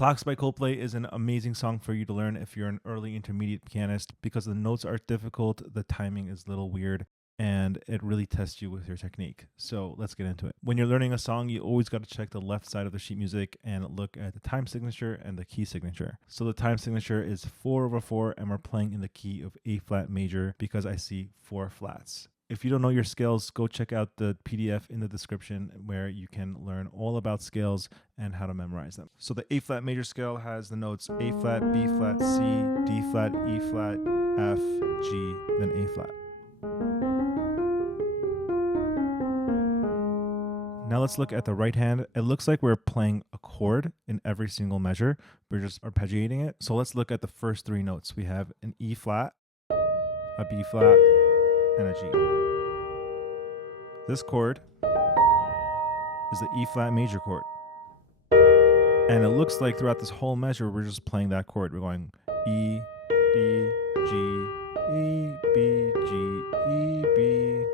Clocks by Coldplay is an amazing song for you to learn if you're an early intermediate pianist because the notes are difficult, the timing is a little weird, and it really tests you with your technique. So let's get into it. When you're learning a song, you always got to check the left side of the sheet music and look at the time signature and the key signature. So the time signature is 4/4, and we're playing in the key of A flat major because I see 4 flats. If you don't know your scales, go check out the PDF in the description where you can learn all about scales and how to memorize them. So the A flat major scale has the notes A flat, B flat, C, D flat, E flat, F, G, then A flat. Now let's look at the right hand. It looks like we're playing a chord in every single measure. We're just arpeggiating it. So let's look at the first 3 notes. We have an E flat, a B flat, and a G. This chord is the E flat major chord. And it looks like throughout this whole measure, we're just playing that chord. We're going E, B, G, E, B, G, E, B.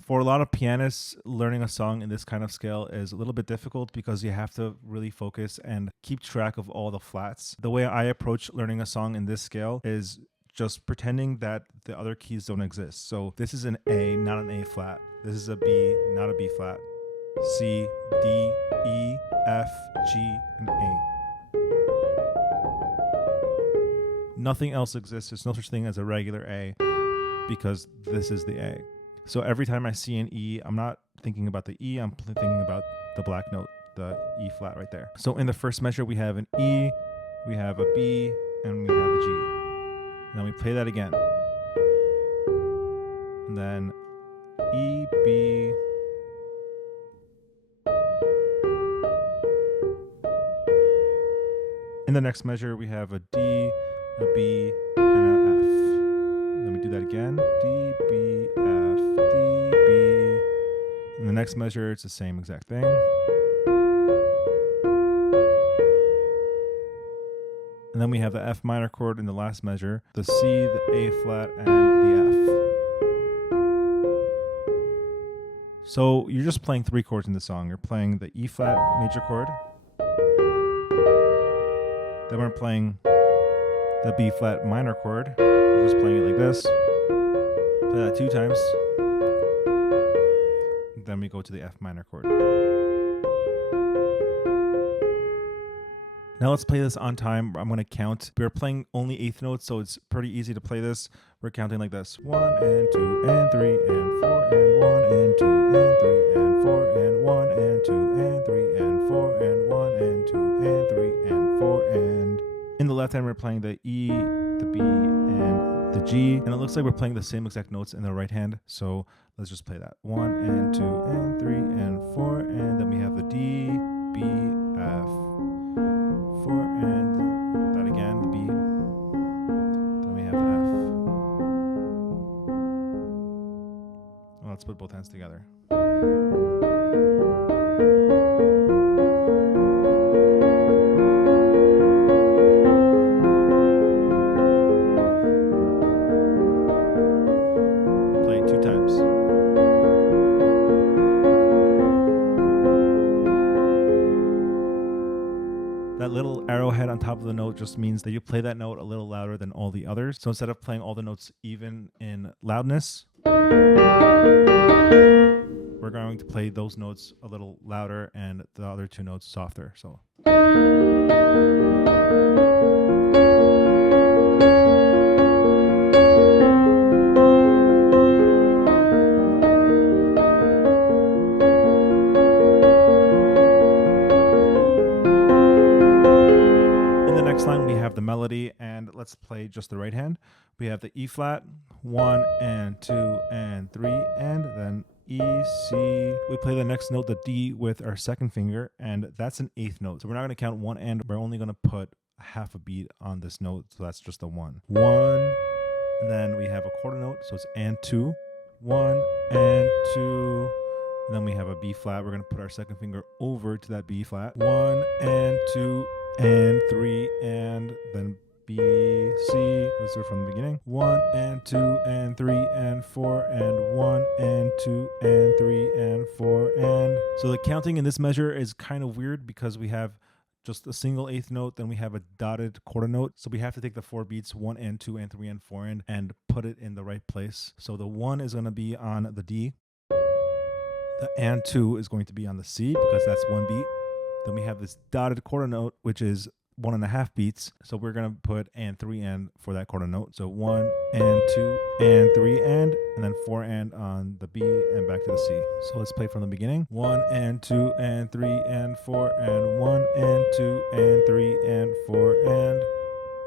For a lot of pianists, learning a song in this kind of scale is a little bit difficult because you have to really focus and keep track of all the flats. The way I approach learning a song in this scale is just pretending that the other keys don't exist. So this is an A, not an A flat. This is a B, not a B flat. C, D, E, F, G, and A. Nothing else exists. There's no such thing as a regular A because this is the A. So every time I see an E, I'm not thinking about the E, I'm thinking about the black note, the E flat right there. So in the first measure, we have an E, we have a B, and we have a G. And then we play that again. And then E, B. In the next measure, we have a D, a B, and an F. Let me do that again. D, B, F, D, B. In the next measure, it's the same exact thing. And then we have the F minor chord in the last measure, the C, the A flat, and the F. So you're just playing 3 chords in the song. You're playing the E flat major chord. Then we're playing the B flat minor chord. We're just playing it like this. Play that 2 times. Then we go to the F minor chord. Now let's play this on time. I'm going to count. We're playing only 8th notes, so it's pretty easy to play this. We're counting like this. 1 and 2 and 3 and 4 and 1 and 2 and 3 and 4 and 1 and 2 and 3 and 4 and 1 and 2 and 3 and 4 and... In the left hand, we're playing the E, the B, and the G. And it looks like we're playing the same exact notes in the right hand. So let's just play that. 1 and 2 and 3 and 4. And then we have the D, B, F, 4, and that again, the B. Then we have the F. Well, let's put both hands together. Play it 2 times. That little arrowhead on top of the note just means that you play that note a little louder than all the others. So instead of playing all the notes even in loudness, we're going to play those notes a little louder and the other 2 notes softer. So. Line we have the melody, and let's play just the right hand. We have the E flat, 1 and 2 and 3, and then E, C. We play the next note, the D, with our second finger, and that's an 8th note. So we're not going to count 1 and, we're only going to put half a beat on this note, so that's just a 1. 1, and then we have a quarter note, so it's and 2. 1 and 2. And then we have a B flat. We're going to put our second finger over to that B flat. 1 and 2 and 3 and then B, C. Let's do it from the beginning. 1 and 2 and 3 and 4 and 1 and 2 and 3 and 4 So the counting in this measure is kind of weird because we have just a single eighth note, then we have a dotted quarter note. So we have to take the 4 beats, 1 and 2 and 3 and 4 and put it in the right place. So the 1 is going to be on the D. The and 2 is going to be on the C because that's 1 beat. Then we have this dotted quarter note, which is 1.5 beats. So we're going to put and 3 and for that quarter note. So 1 and 2 and 3 and then 4 and on the B and back to the C. So let's play from the beginning. 1 and 2 and 3 and 4 and 1 and 2 and 3 and 4 and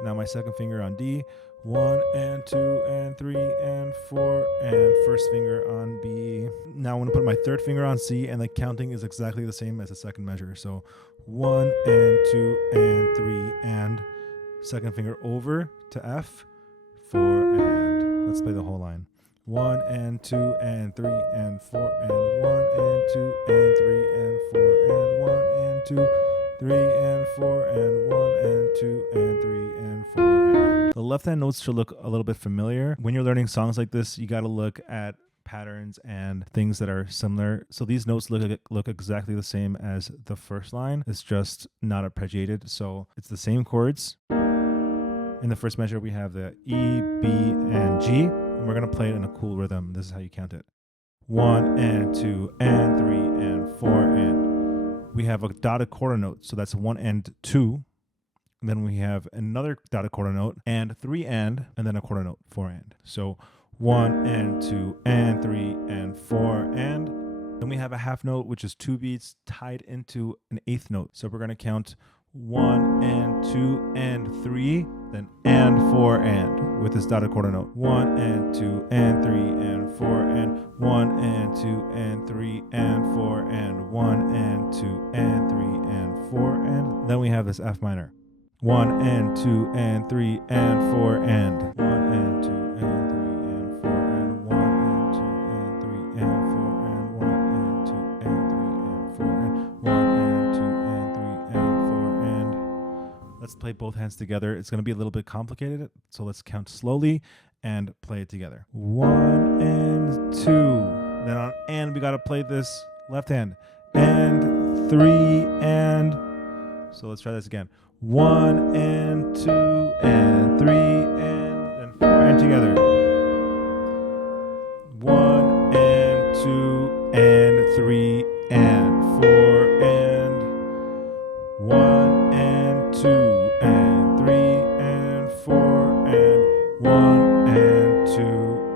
now my second finger on D. 1 and 2 and 3 and 4 and first finger on B. Now I'm going to put my third finger on C and the counting is exactly the same as the second measure. So 1 and 2 and 3 and second finger over to F, 4 and let's play the whole line. 1 and 2 and 3 and 4 and 1 and 2 and 3 and 4 and 1 and 2, 3 and 4 and 1 and 2 and 3 and 4 and. The left hand notes should look a little bit familiar. When you're learning songs like this, you got to look at patterns and things that are similar. So these notes look exactly the same as the first line. It's just not arpeggiated. So it's the same chords. In the first measure, we have the E, B, and G. And we're going to play it in a cool rhythm. This is how you count it. 1 and 2 and 3 and 4 and. We have a dotted quarter note. So that's 1 and 2. And then we have another dotted quarter note and 3 and then a quarter note, 4 and. So 1 and 2 and 3 and 4 and. Then we have a half note, which is 2 beats tied into an eighth note. So we're going to count 1 and 2 and 3, then and 4 and with this dotted quarter note. 1 and 2 and 3 and 4 and 1 and 2 and 3 and 4 and 1 and 2 and 3 and 4 and. Then we have this F minor. 1 and 2 and 3 and 4 and 1 and 2 and 3 and 4 and 1 and 2 and 3 and 4 and 1 and 2 and 3 and 4 and 1 and 2 and 3 and 4 and. Let's play both hands together. It's going to be a little bit complicated, so let's count slowly and play it together. 1 and 2. Then on and we got to play this left hand. And 3 and. So let's try this again. 1 and 2 and 3 and then 4 and together. 1 and 2 and 3 and 4 and 1 and 2 and 3 and 4 and 1 and 2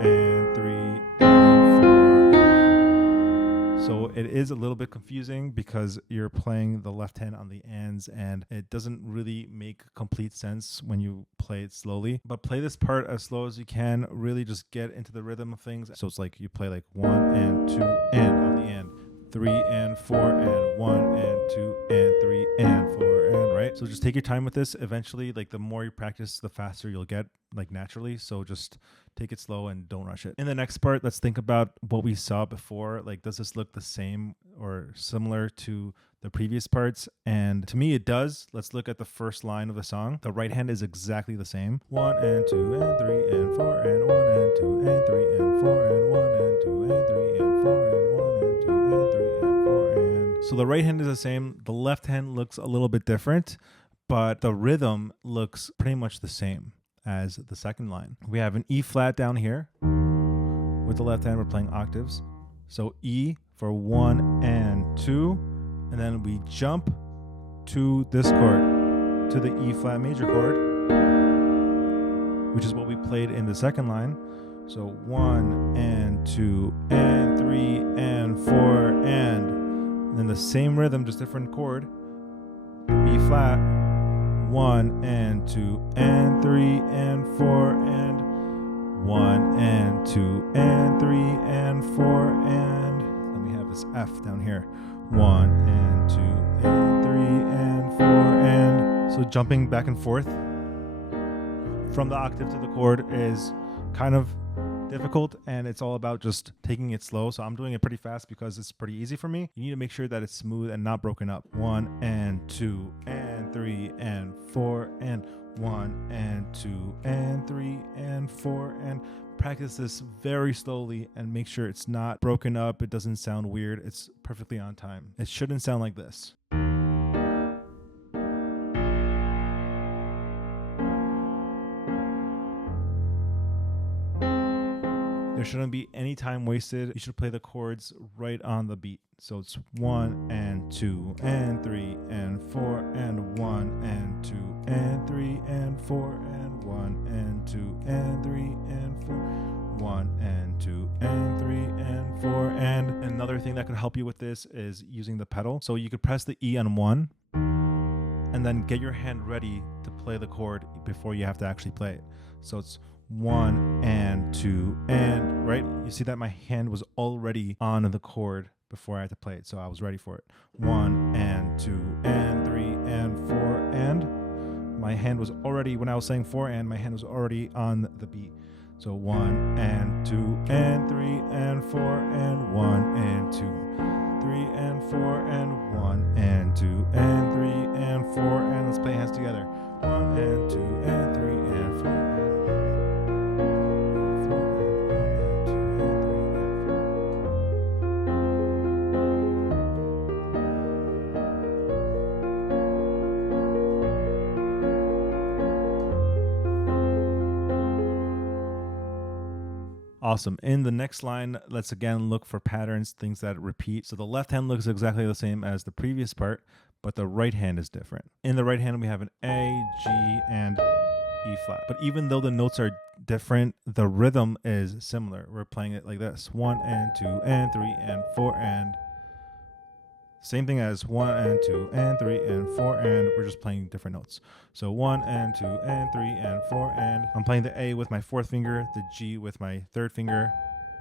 and 3 and 4 and. So it is a little bit confusing because you're playing the left hand on the ands and it doesn't really make complete sense when you play it slowly. But play this part as slow as you can, really just get into the rhythm of things. So it's like you play like 1 and 2 and on the end, 3 and 4 and 1 and 2 and 3 and 4 and, right? So just take your time with this. Eventually, like the more you practice, the faster you'll get, like naturally. So just take it slow and don't rush it. In the next part, let's think about what we saw before. Like, does this look the same or similar to the previous parts? And to me, it does. Let's look at the first line of the song. The right hand is exactly the same. 1 and 2 and 3 and 4 and 1 and 2 and 3 and 4 and 1 and 2 and 3 and 4 and 1 and 2 and 3 and 4 and. So the right hand is the same. The left hand looks a little bit different, but the rhythm looks pretty much the same as the second line. We have an E flat down here. With the left hand, we're playing octaves. So E for 1 and 2, and then we jump to this chord, to the E flat major chord, which is what we played in the second line. So 1 and 2 and 3 and 4 and then the same rhythm, just different chord, B flat, 1 and 2 and 3 and 4 and 1 and 2 and 3 and 4 and then we have this F down here, 1 and 2 and 3 and 4 and. So jumping back and forth from the octave to the chord is kind of difficult, and it's all about just taking it slow. So I'm doing it pretty fast because it's pretty easy for me. You need to make sure that it's smooth and not broken up. 1 and 2 and 3 and 4 and 1 and 2 and 3 and 4 and Practice this very slowly and make sure it's not broken up. It doesn't sound weird. It's perfectly on time. It shouldn't sound like this. There shouldn't be any time wasted. You should play the chords right on the beat. So it's 1 and 2 and 3 and 4 and 1 and 2 and 3 and 4 and 1 and 2 and 3 and 4. 1 and 2 and 3 and 4. And another thing that could help you with this is using the pedal. So you could press the E on 1 and then get your hand ready to play the chord before you have to actually play it. So it's 1 and 2 and, right? You see that my hand was already on the chord before I had to play it, so I was ready for it. 1 and 2 and 3 and 4 and my hand was already, when I was saying 4 and, my hand was already on the beat. So 1 and 2 and 3 and 4 and 1 and 2, 3 and 4 and 1 and 2 and 3 and 4 and let's play hands together. 1 and 2 and 3 and 4 and Awesome. In the next line, let's again look for patterns, things that repeat. So the left hand looks exactly the same as the previous part, but the right hand is different. In the right hand, we have an A, G, and E flat. But even though the notes are different, the rhythm is similar. We're playing it like this. 1 and 2 and 3 and 4 and... Same thing as 1 and 2 and 3 and 4 and we're just playing different notes. So 1 and 2 and 3 and 4 and I'm playing the A with my fourth finger, the G with my third finger,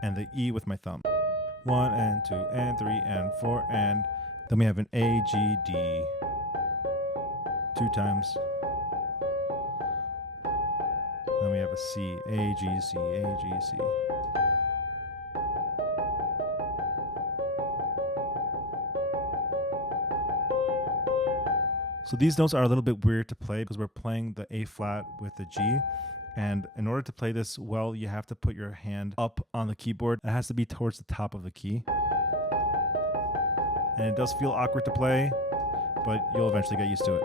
and the E with my thumb. 1 and 2 and 3 and 4 and then we have an A, G, D 2 times. Then we have a C, A, G, C, A, G, C. So these notes are a little bit weird to play because we're playing the A flat with the G. And in order to play this well, you have to put your hand up on the keyboard. It has to be towards the top of the key. And it does feel awkward to play, but you'll eventually get used to it.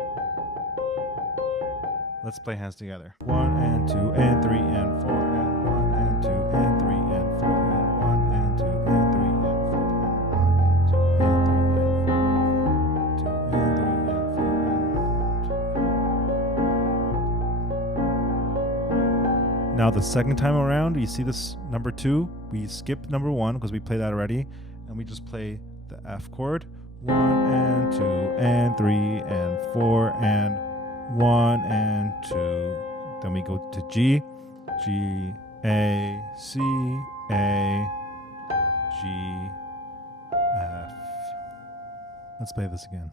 Let's play hands together. 1 and 2 and 3 and 4 and 1 and 2 and 3 and 4 and 1 and 2 and 3 and 4 and 1 and 2 and 3 and 4 and 2 and 3 and 4 and 2. Now the second time around, you see this number 2, we skip number 1 because we played that already, and we just play the F chord. 1 and 2 and 3 and 4 and 1 and 2. Then we go to G, G, A, C, A, G, F. Let's play this again.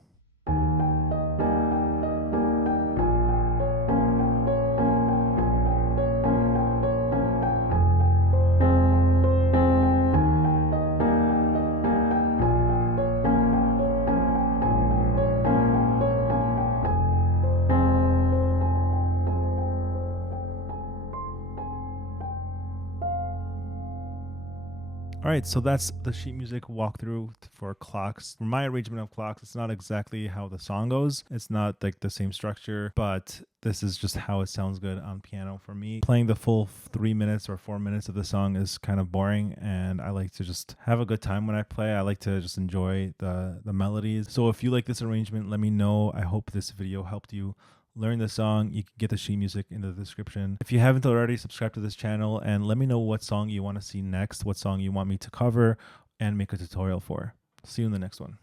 All right, so that's the sheet music walkthrough for clocks. For my arrangement of clocks, it's not exactly how the song goes. It's not like the same structure, but this is just how it sounds good on piano for me. Playing the full 3 minutes or 4 minutes of the song is kind of boring, and I like to just have a good time when I play. I like to just enjoy the melodies. So if you like this arrangement, let me know. I hope this video helped you learn the song. You can get the sheet music in the description. If you haven't already, subscribe to this channel and let me know what song you want to see next, what song you want me to cover and make a tutorial for. See you in the next one.